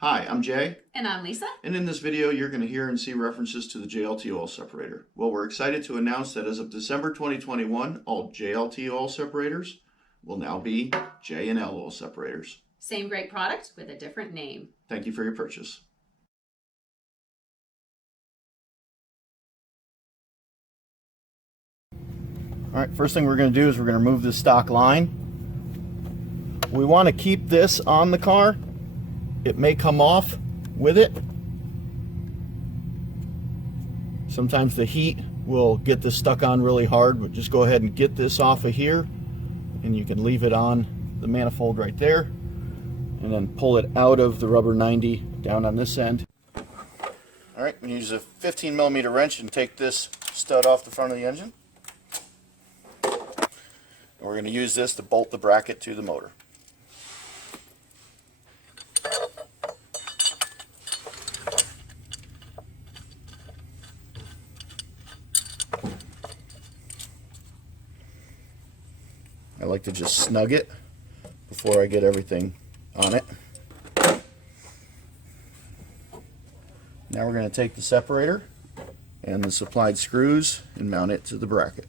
Hi, I'm Jay, And I'm Lisa. and in this video you're going to hear and see references to the JLT oil separator. Well, we're excited to announce that as of December 2021, all JLT oil separators will now be J&L oil separators. Same great product with a different name. Thank you for your purchase. All right, first thing we're going to do is we're going to remove the stock line. We want to keep this on the car. It may come off with it. Sometimes the heat will get this stuck on really hard, but just go ahead and get this off of here and you can leave it on the manifold right there and then pull it out of the rubber 90 down on this end. All right, we use a 15 millimeter wrench and take this stud off the front of the engine. And we're going to use this to bolt the bracket to the motor. I like to just snug it before I get everything on it. Now we're going to take the separator and the supplied screws and mount it to the bracket.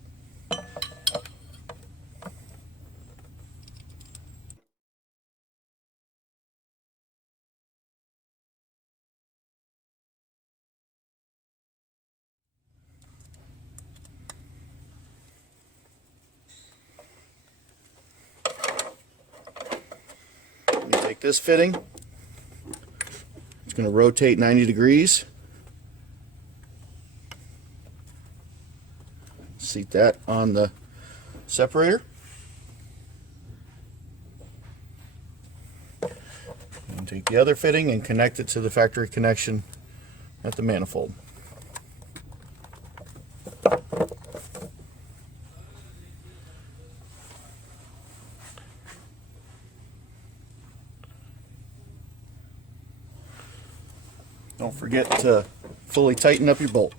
Take this fitting, it's going to rotate 90 degrees. Seat that on the separator. And take the other fitting and connect it to the factory connection at the manifold. Don't forget to fully tighten up your bolt.